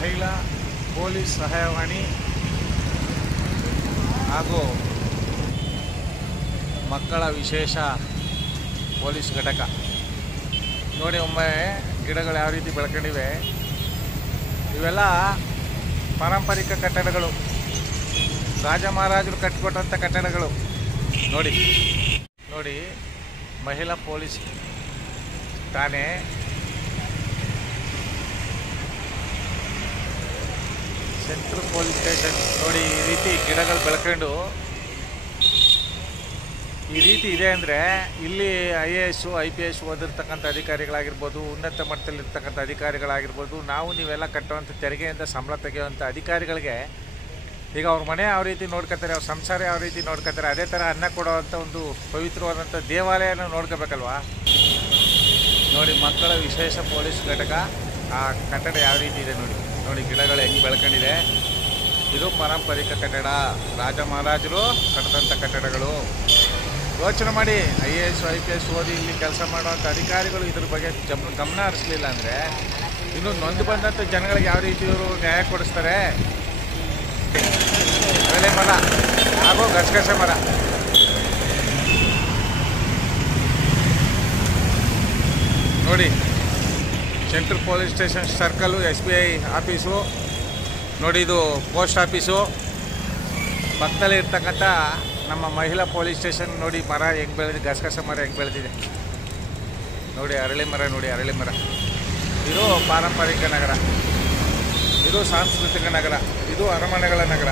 ಮಹಿಳಾ ಪೊಲೀಸ್ ಸಹಾಯವಾಣಿ ಹಾಗೂ ಮಕ್ಕಳ ವಿಶೇಷ ಪೊಲೀಸ್ ಘಟಕ ನೋಡಿ. ಒಮ್ಮೆ ಗಿಡಗಳು ಯಾವ ರೀತಿ ಬೆಳ್ಕೊಂಡಿವೆ. ಇವೆಲ್ಲ ಪಾರಂಪರಿಕ ಕಟ್ಟಡಗಳು, ರಾಜ ಮಹಾರಾಜರು ಕಟ್ಟಿಕೊಟ್ಟಂಥ ಕಟ್ಟಡಗಳು. ನೋಡಿ ನೋಡಿ, ಮಹಿಳಾ ಪೊಲೀಸ್ ಠಾಣೆ, ಸೆಂಟ್ರಲ್ ಪೊಲೀಸ್ ಸ್ಟೇಷನ್. ನೋಡಿ ಈ ರೀತಿ ಗಿಡಗಳು ಬೆಳ್ಕೊಂಡು ಈ ರೀತಿ ಇದೆ ಅಂದರೆ ಇಲ್ಲಿ IAS IPS ಓದಿರ್ತಕ್ಕಂಥ ಅಧಿಕಾರಿಗಳಾಗಿರ್ಬೋದು, ಉನ್ನತ ಮಟ್ಟದಲ್ಲಿರ್ತಕ್ಕಂಥ ಅಧಿಕಾರಿಗಳಾಗಿರ್ಬೋದು, ನೀವೆಲ್ಲ ಕಟ್ಟುವಂಥ ತೆರಿಗೆಯಿಂದ ಸಂಬಳ ತೆಗೆಯುವಂಥ ಅಧಿಕಾರಿಗಳಿಗೆ ಈಗ ಅವ್ರ ಮನೆ ಯಾವ ರೀತಿ ನೋಡ್ಕೊತಾರೆ, ಅವ್ರ ಸಂಸಾರ ಯಾವ ರೀತಿ ನೋಡ್ಕೊತಾರೆ, ಅದೇ ಥರ ಅನ್ನ ಕೊಡುವಂಥ ಒಂದು ಪವಿತ್ರವಾದಂಥ ದೇವಾಲಯನ ನೋಡ್ಕೋಬೇಕಲ್ವಾ. ನೋಡಿ, ಮಕ್ಕಳ ವಿಶೇಷ ಪೊಲೀಸ್ ಘಟಕ, ಆ ಕಟ್ಟಡ ಯಾವ ರೀತಿ ಇದೆ ನೋಡಿ. ನೋಡಿ ಗಿಡಗಳು ಹೆಂಗೆ ಬೆಳ್ಕೊಂಡಿದೆ. ಇದು ಪಾರಂಪರಿಕ ಕಟ್ಟಡ, ರಾಜ ಮಹಾರಾಜರು ಕಟ್ಟಿದಂಥ ಕಟ್ಟಡಗಳು. ಯೋಚನೆ ಮಾಡಿ, IAS IPS ಓದಿ ಇಲ್ಲಿ ಕೆಲಸ ಮಾಡುವಂಥ ಅಧಿಕಾರಿಗಳು ಇದ್ರ ಬಗ್ಗೆ ಗಮನ ಹರಿಸಲಿಲ್ಲ ಅಂದರೆ ಇನ್ನು ನೊಂದು ಬಂದಂಥ ಜನಗಳಿಗೆ ಯಾವ ರೀತಿ ಇವರು ನ್ಯಾಯ ಕೊಡಿಸ್ತಾರೆ. ಅರಳೆ ಮರ ಹಾಗೂ ಗಸಗಸೆ ಮರ. ನೋಡಿ, central police station circle, SBI office ನೋಡಿ, ಇದು ಪೋಸ್ಟ್ ಆಫೀಸು. ಪಕ್ಕದಲ್ಲಿ ಇರ್ತಕ್ಕಂಥ ನಮ್ಮ ಮಹಿಳಾ ಪೊಲೀಸ್ ಸ್ಟೇಷನ್ ನೋಡಿ. ಮರ ಹೆಂಗೆ ಬೆಳೆದಿದೆ, ಗಸಗಸೆ ಮರ ಹೆಂಗೆ ಬೆಳೆದಿದೆ ನೋಡಿ. ಅರಳಿ ಮರ ನೋಡಿ, ಅರಳಿ ಮರ. ಇದು ಪಾರಂಪರಿಕ ನಗರ, ಇದು ಸಾಂಸ್ಕೃತಿಕ ನಗರ, ಇದು ಅರಮನೆಗಳ ನಗರ.